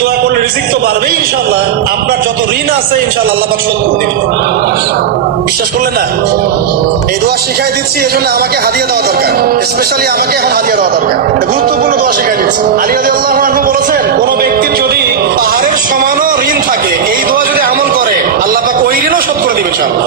দোয়া করলে রিজিক তো বাড়বেই ইনশাআল্লাহ। আপনার যত ঋণ আছে ইনশাআল্লাহ আল্লাহ পাক শোধ করে দিবেন। বিশ্বাস করলেন না? এই দোয়া শিখাই দিচ্ছি, এজন্য আমাকে হাদিয়া দেওয়া দরকার, স্পেশালি আমাকে এখন হাদিয়া দেওয়া দরকার। গুরুত্বপূর্ণ দোয়া শিখাই দিচ্ছি। আলী রাদিয়াল্লাহু আনহু বলেছেন, কোন ব্যক্তির যদি পাহাড়ের সমানও ঋণ থাকে, এই দোয়া যদি আমল করে আল্লাহ পাক ওই ঋণও শোধ করে দিবেন ইনশাআল্লাহ।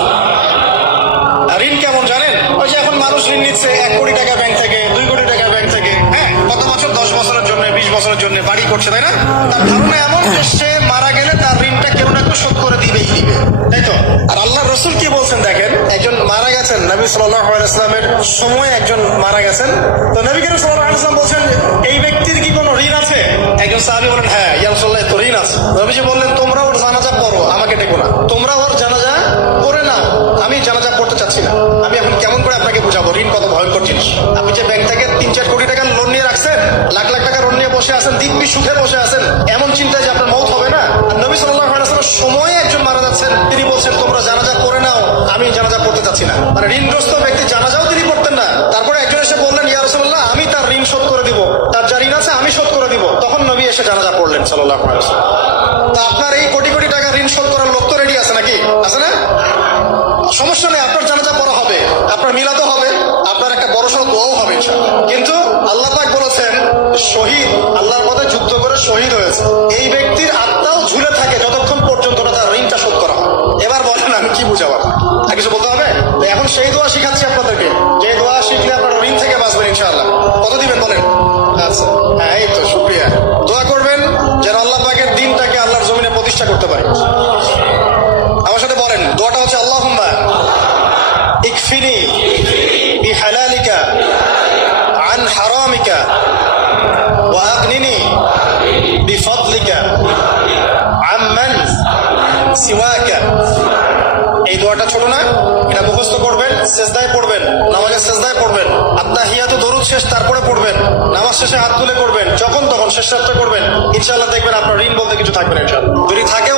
আর ঋণ কেমন জানেন? ওই যে এখন মানুষ ঋণ নিচ্ছে 1 কোটি টাকা ব্যাংক থেকে, 2 কোটি টাকা ব্যাংক থেকে, হ্যাঁ, কত বছর, 10 বছরের জন্য, 20 বছরের জন্য বাড়ি করছে, তাই না? তার ধারণা এমন যে সে মারা গেলে তার ঋণটা কেউ না কেউ শোধ করে দিবেই দিবে, তাই তো? আর আল্লাহ রসুল কি বলছেন দেখেন, একজন মারা গেছেন, নবী সাল্লাল্লাহু আলাইহি ওয়াসাল্লামের সময় একজন মারা গেছেন। তো নবী করিম সাল্লাল্লাহু আলাইহি ওয়াসাল্লাম বলছেন, এই ব্যক্তির কি কোনো ঋণ আছে? একজন সাহাবী বলেন, হ্যাঁ ইয়া রাসূলুল্লাহ, তো ঋণ আছে। নবীজি বললেন, তোমরা ওর জানাজা পড়ো, আমাকে ডেকো না। তোমরা ওর জানাজা পড়ে নাও, আমি জানাজা পড়তে চাচ্ছি না। আমি এখন কেমন করে আপনাকে বুঝাবো ঋণ কত ভয়ঙ্কর জিনিস? আপনি যে ব্যাংক থেকে 3-4 কোটি টাকা লোন নিয়ে রাখছেন, লাখ লাখ টাকা লোন নিয়ে বসে আছেন, দিব্যি সুখে বসে আছেন, এমন চিন্তায় যে আপনার মৌত হবে না। আর নবী সাল্লাল্লাহু আলাইহি ওয়াসাল্লামের সময়ে একজন মারা যাচ্ছেন, তিনি বলছেন, তোমরা জানাজা পড়ে নাও, আমি জানাজা পড়তে চাচ্ছি না। মানে ঋণগ্রস্ত ব্যক্তি জানাজাও তিনি পড়তেন না। তারপরে একজন এসে বললেন, ইয়া রাসূলুল্লাহ, আমি তার ঋণ শোধ করে দিব, তার যা ঋণ আছে আমি শোধ করে দিব। তখন নবী এসে জানাজা পড়লেন সাল্লাল্লাহু আলাইহি ওয়াসাল্লাম। তা আপনার এই কোটি কোটি টাকা ঋণ শোধ করার লোক তো রেডি আছে নাকি? আছে না? সমস্যা নেই, আপনার জানাজা পড়া হবে, আপনার মিলাদও হবে, আপনার একটা বড়সড় দোয়াও হবে ইনশাআল্লাহ। কিন্তু আল্লাহ পাক বলেছেন, শহীদ, আল্লাহর পথে যুদ্ধ করে শহীদ হয়েছে, এই ব্যক্তির আত্মাও ঝুলে থাকে যতক্ষণ পর্যন্ত না তার ঋণটা শোধ করা হয়। এবার বলেন আমি কি বুঝাবো? আর কিছু বলতে হবে? তো এখন সেই দোয়া শিখাচ্ছি আপনাদেরকে, যে দোয়া শিখলে আপনার ঋণ থেকে বাঁচবেন ইনশাআল্লাহ। কত দিবেন বলেন? আচ্ছা, হ্যাঁ, এই তো শুকরিয়া। দোয়া করবেন যেন আল্লাহ পাকের দ্বীনটাকে আল্লাহর জমিনে প্রতিষ্ঠা করতে পারে। আমার সাথে বলেন, দোয়াটা হচ্ছে, আল্লাহুম্মা ইকফিনি বিহালালিকা আন হারামিকা ওয়া আগনিনি বিফদলিকা আম্মান সিওয়াকা। এই দোয়াটা ছোট না? এটা মুখস্থ করবেন, সেজদায় পড়বেন, নামাজের সেজদায় পড়বেন, আত্তাহিয়াতু দরুদ শেষ তারপরে পড়বেন, নামাজ শেষে হাত তুলে করবেন, যখন তখন শেষ রাত্রে করবেন, ইনশাআল্লাহ দেখবেন আপনার ঋণ বলতে কিছু থাকবে না ইনশাআল্লাহ। যদি থাকে